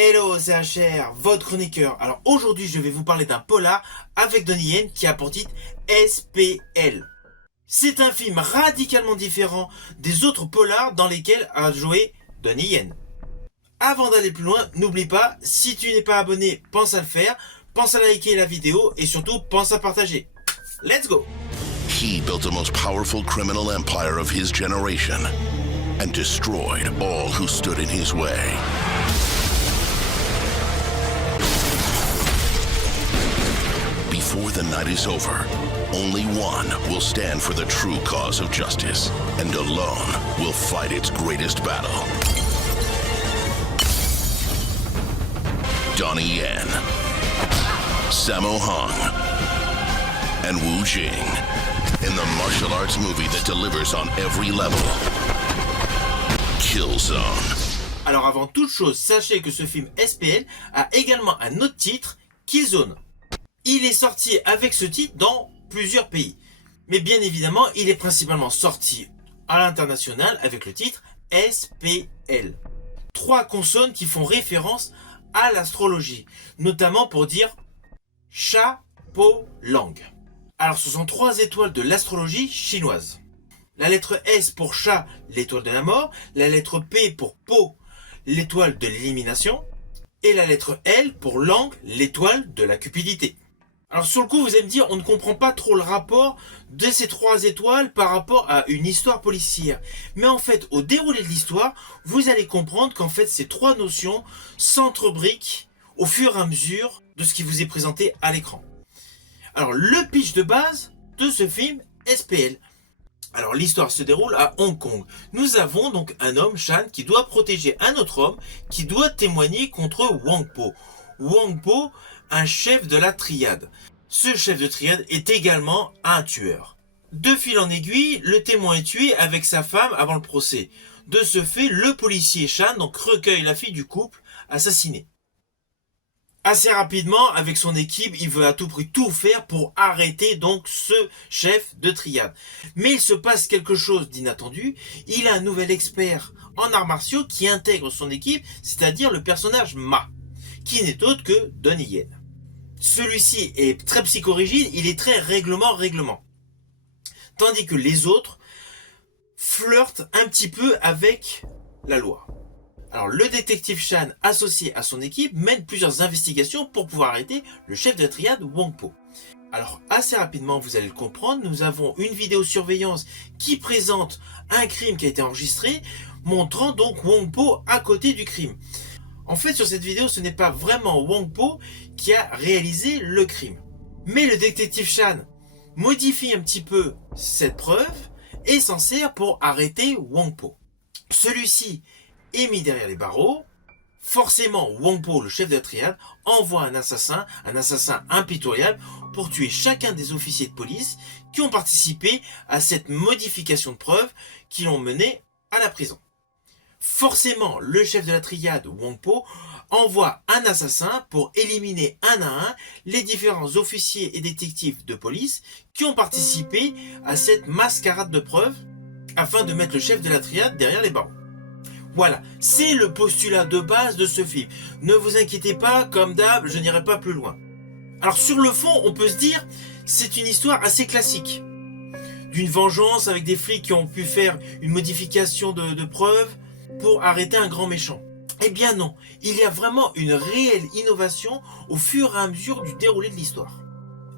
Hello, c'est HR, votre chroniqueur. Alors aujourd'hui, je vais vous parler d'un polar avec Donnie Yen qui a pour titre SPL. C'est un film radicalement différent des autres polars dans lesquels a joué Donnie Yen. Avant d'aller plus loin, n'oublie pas, si tu n'es pas abonné, pense à le faire, pense à liker la vidéo et surtout pense à partager. Let's go! He built the most powerful criminal empire of his generation and destroyed all who stood in his way. Before the night is over, only one will stand for the true cause of justice, and alone will fight its greatest battle. Donnie Yen, Sammo Hung, and Wu Jing in the martial arts movie that delivers on every level. Killzone. Alors avant toute chose, sachez que ce film SPL a également un autre titre, Killzone. Il est sorti avec ce titre dans plusieurs pays. Mais bien évidemment, il est principalement sorti à l'international avec le titre SPL. Trois consonnes qui font référence à l'astrologie, notamment pour dire chapeau langue. Alors ce sont trois étoiles de l'astrologie chinoise. La lettre S pour chat, l'étoile de la mort, la lettre P pour peau, l'étoile de l'élimination, et la lettre L pour langue, l'étoile de la cupidité. Alors sur le coup, vous allez me dire, on ne comprend pas trop le rapport de ces trois étoiles par rapport à une histoire policière. Mais en fait, au déroulé de l'histoire, vous allez comprendre qu'en fait, ces trois notions s'entrebriquent au fur et à mesure de ce qui vous est présenté à l'écran. Alors le pitch de base de ce film SPL. Alors l'histoire se déroule à Hong Kong. Nous avons donc un homme, Shan, qui doit protéger un autre homme qui doit témoigner contre Wang Po. Wang Po, un chef de la triade. Ce chef de triade est également un tueur. De fil en aiguille, le témoin est tué avec sa femme avant le procès. De ce fait, le policier Shan donc recueille la fille du couple assassiné. Assez rapidement, avec son équipe, il veut à tout prix tout faire pour arrêter donc ce chef de triade. Mais il se passe quelque chose d'inattendu. Il a un nouvel expert en arts martiaux qui intègre son équipe, c'est-à-dire le personnage Ma, qui n'est autre que Donnie Yen. Celui-ci est très psychorigide, il est très règlement. Tandis que les autres flirtent un petit peu avec la loi. Alors le détective Shan, associé à son équipe, mène plusieurs investigations pour pouvoir arrêter le chef de la triade Wang Po. Alors assez rapidement, vous allez le comprendre, nous avons une vidéosurveillance qui présente un crime qui a été enregistré, montrant donc Wang Po à côté du crime. En fait, sur cette vidéo, ce n'est pas vraiment Wang Po qui a réalisé le crime. Mais le détective Shan modifie un petit peu cette preuve et s'en sert pour arrêter Wang Po. Celui-ci est mis derrière les barreaux. Forcément, Wang Po, le chef de la triade, envoie un assassin impitoyable, pour tuer chacun des officiers de police qui ont participé à cette modification de preuves qui l'ont mené à la prison. Forcément, le chef de la triade, Wang Po, envoie un assassin pour éliminer un à un les différents officiers et détectives de police qui ont participé à cette mascarade de preuves afin de mettre le chef de la triade derrière les barreaux. Voilà, c'est le postulat de base de ce film. Ne vous inquiétez pas, comme d'hab, je n'irai pas plus loin. Alors sur le fond, on peut se dire, c'est une histoire assez classique. D'une vengeance avec des flics qui ont pu faire une modification de preuves pour arrêter un grand méchant. Eh bien non, il y a vraiment une réelle innovation au fur et à mesure du déroulé de l'histoire.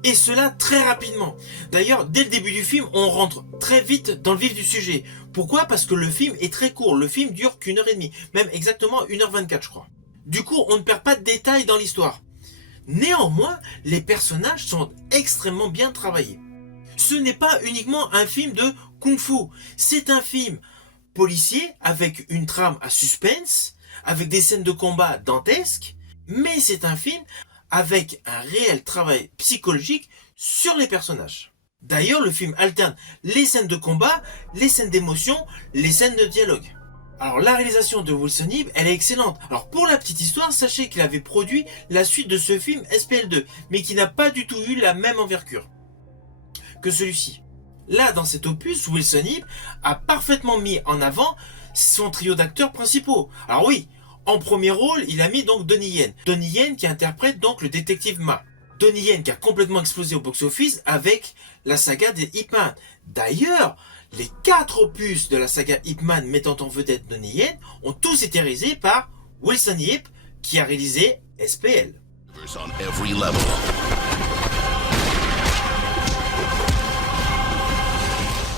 Et cela très rapidement. D'ailleurs, dès le début du film, on rentre très vite dans le vif du sujet. Pourquoi ? Parce que le film est très court. Le film dure qu'1 heure et demie. Même exactement 1h24, je crois. Du coup, on ne perd pas de détails dans l'histoire. Néanmoins, les personnages sont extrêmement bien travaillés. Ce n'est pas uniquement un film de kung-fu. C'est un film policier avec une trame à suspense, avec des scènes de combat dantesques, mais c'est un film avec un réel travail psychologique sur les personnages. D'ailleurs, le film alterne les scènes de combat, les scènes d'émotion, les scènes de dialogue. Alors la réalisation de Wilson Yip, elle est excellente. Alors pour la petite histoire, sachez qu'il avait produit la suite de ce film SPL2, mais qui n'a pas du tout eu la même envergure que celui-ci. Là, dans cet opus, Wilson Yip a parfaitement mis en avant son trio d'acteurs principaux. Alors oui, En premier rôle, il a mis donc Donnie Yen. Donnie Yen qui interprète donc le détective Ma. Donnie Yen qui a complètement explosé au box-office avec la saga des Ip Man. D'ailleurs, les 4 opus de la saga Ip Man mettant en vedette Donnie Yen ont tous été réalisés par Wilson Yip qui a réalisé SPL. On every level.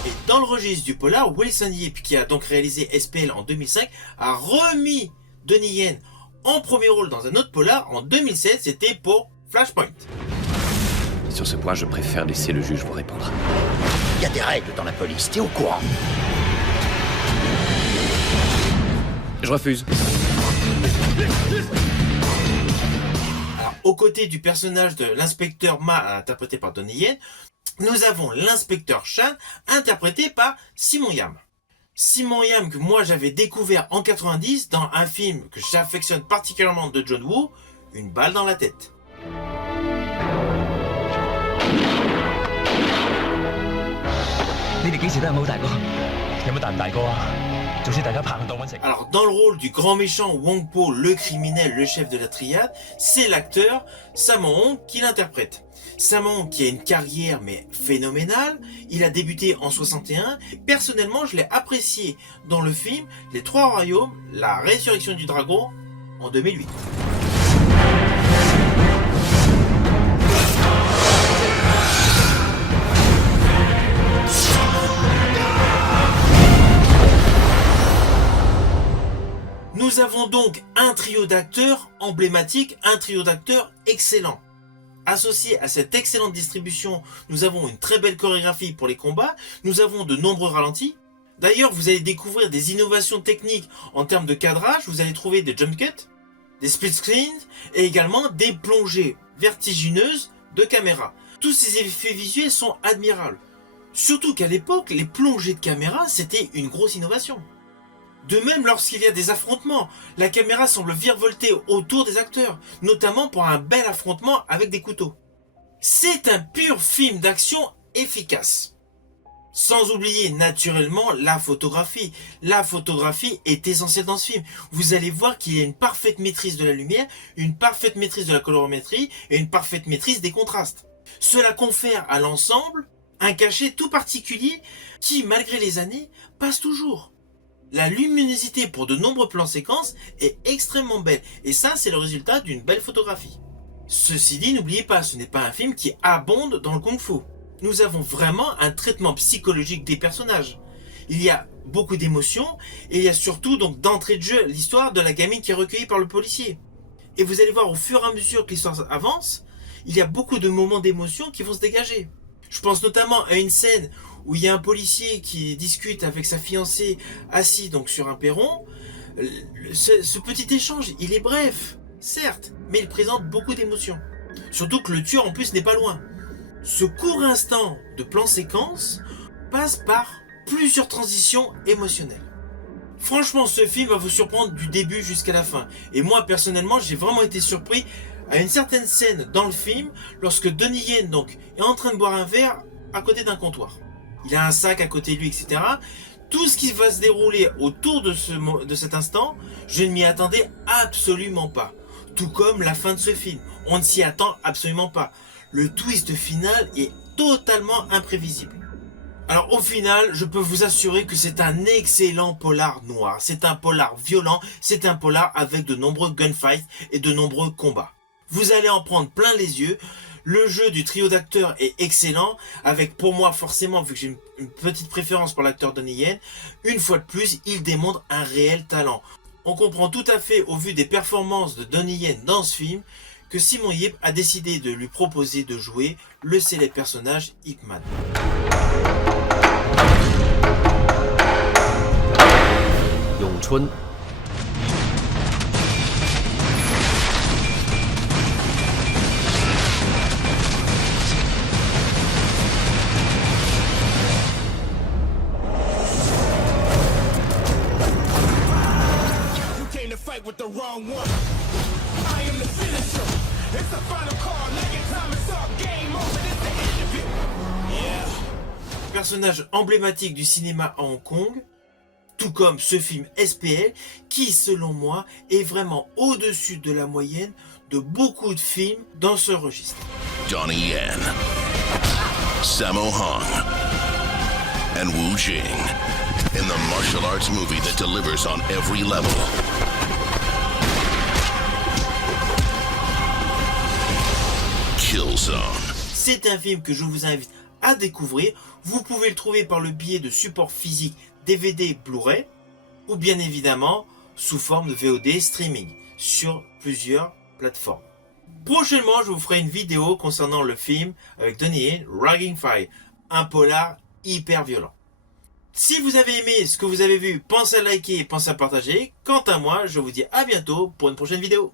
Et dans le registre du polar, Wilson Yip, qui a donc réalisé SPL en 2005, a remis Donnie Yen en premier rôle dans un autre polar en 2007, c'était pour Flashpoint. Sur ce point, je préfère laisser le juge vous répondre. Il y a des règles dans la police, t'es au courant? Je refuse. Alors, aux côtés du personnage de l'inspecteur Ma, interprété par Donnie Yen, nous avons l'inspecteur Chan, interprété par Simon Yam. Simon Yam que moi j'avais découvert en 90 dans un film que j'affectionne particulièrement de John Woo, Une balle dans la tête. Alors dans le rôle du grand méchant Wong Po, le criminel, le chef de la triade, c'est l'acteur Sammo Hung qui l'interprète. Sammo Hung qui a une carrière mais phénoménale, il a débuté en 61, personnellement je l'ai apprécié dans le film Les Trois Royaumes, la résurrection du dragon en 2008. Nous avons donc un trio d'acteurs emblématique, un trio d'acteurs excellent. Associé à cette excellente distribution, nous avons une très belle chorégraphie pour les combats, nous avons de nombreux ralentis. D'ailleurs, vous allez découvrir des innovations techniques en termes de cadrage, vous allez trouver des jump cuts, des split screens et également des plongées vertigineuses de caméra. Tous ces effets visuels sont admirables. Surtout qu'à l'époque, les plongées de caméra, c'était une grosse innovation. De même, lorsqu'il y a des affrontements, la caméra semble virevolter autour des acteurs, notamment pour un bel affrontement avec des couteaux. C'est un pur film d'action efficace. Sans oublier naturellement la photographie. La photographie est essentielle dans ce film. Vous allez voir qu'il y a une parfaite maîtrise de la lumière, une parfaite maîtrise de la colorimétrie et une parfaite maîtrise des contrastes. Cela confère à l'ensemble un cachet tout particulier qui, malgré les années, passe toujours. La luminosité pour de nombreux plans séquences est extrêmement belle et ça c'est le résultat d'une belle photographie. Ceci dit, n'oubliez pas, ce n'est pas un film qui abonde dans le kung-fu. Nous avons vraiment un traitement psychologique des personnages. Il y a beaucoup d'émotions et il y a surtout donc d'entrée de jeu l'histoire de la gamine qui est recueillie par le policier. Et vous allez voir au fur et à mesure que l'histoire avance, il y a beaucoup de moments d'émotion qui vont se dégager. Je pense notamment à une scène où il y a un policier qui discute avec sa fiancée assis donc sur un perron. Ce petit échange, il est bref, certes, mais il présente beaucoup d'émotions. Surtout que le tueur en plus n'est pas loin. Ce court instant de plan séquence passe par plusieurs transitions émotionnelles. Franchement, ce film va vous surprendre du début jusqu'à la fin. Et moi, personnellement, j'ai vraiment été surpris à une certaine scène dans le film lorsque Donnie Yen donc, est en train de boire un verre à côté d'un comptoir. Il a un sac à côté de lui, etc. Tout ce qui va se dérouler autour de cet instant, je ne m'y attendais absolument pas. Tout comme la fin de ce film. On ne s'y attend absolument pas. Le twist final est totalement imprévisible. Alors au final, je peux vous assurer que c'est un excellent polar noir. C'est un polar violent, c'est un polar avec de nombreux gunfights et de nombreux combats. Vous allez en prendre plein les yeux. Le jeu du trio d'acteurs est excellent, avec pour moi forcément, vu que j'ai une petite préférence pour l'acteur Donnie Yen, une fois de plus, il démontre un réel talent. On comprend tout à fait au vu des performances de Donnie Yen dans ce film, que Simon Yip a décidé de lui proposer de jouer le célèbre personnage Ip Man. Yongchun. With the wrong one. I am the finisher. It's the final call. Legend time is up. Game over. This the interview. Yeah. Personnage emblématique du cinéma à Hong Kong, Tout comme ce film SPL qui, selon moi, est vraiment au-dessus de la moyenne de beaucoup de films dans ce registre. Donnie Yen, Sammo Hung, and Wu Jing in the martial arts movie that delivers on every level. Killzone. C'est un film que je vous invite à découvrir. Vous pouvez le trouver par le biais de supports physiques DVD, Blu-ray, ou bien évidemment sous forme de VOD streaming sur plusieurs plateformes. Prochainement, je vous ferai une vidéo concernant le film avec Donnie Yen, Rising Fire, un polar hyper violent. Si vous avez aimé ce que vous avez vu, pensez à liker et pensez à partager. Quant à moi, je vous dis à bientôt pour une prochaine vidéo.